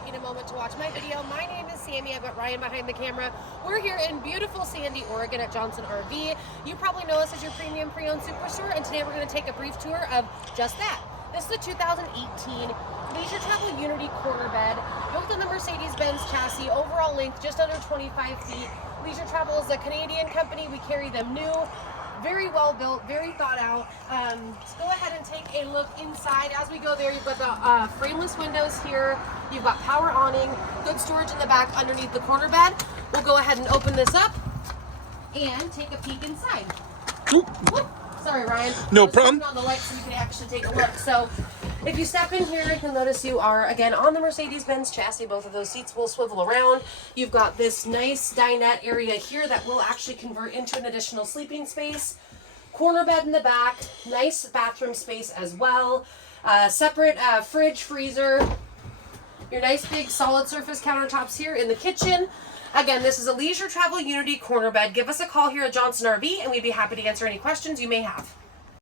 taking a moment to watch my video. My name is Sammy. I've got Ryan behind the camera. We're here in beautiful Sandy, Oregon at Johnson RV. You probably know us as your premium pre-owned superstore, and today we're going to take a brief tour of just that. This is the 2018 Leisure Travel Unity quarter bed, built on the Mercedes-Benz chassis, overall length just under 25 feet. Leisure Travel is a Canadian company. We carry them new, very well built, very thought out. Let's go ahead and take a look inside. As we go there, you've got the frameless windows here. You've got power awning, good storage in the back underneath the quarter bed. We'll go ahead and open this up and take a peek inside. Whoop. Sorry, Ryan. No problem. On the light so you can actually take a look. So if you step in here, you'll notice you are, again, on the Mercedes-Benz chassis. Both of those seats will swivel around. You've got this nice dinette area here that will actually convert into an additional sleeping space. Corner bed in the back. Nice bathroom space as well. Separate fridge, freezer. Your nice big solid surface countertops here in the kitchen. Again, this is a Leisure Travel Unity corner bed. Give us a call here at Johnson RV and we'd be happy to answer any questions you may have.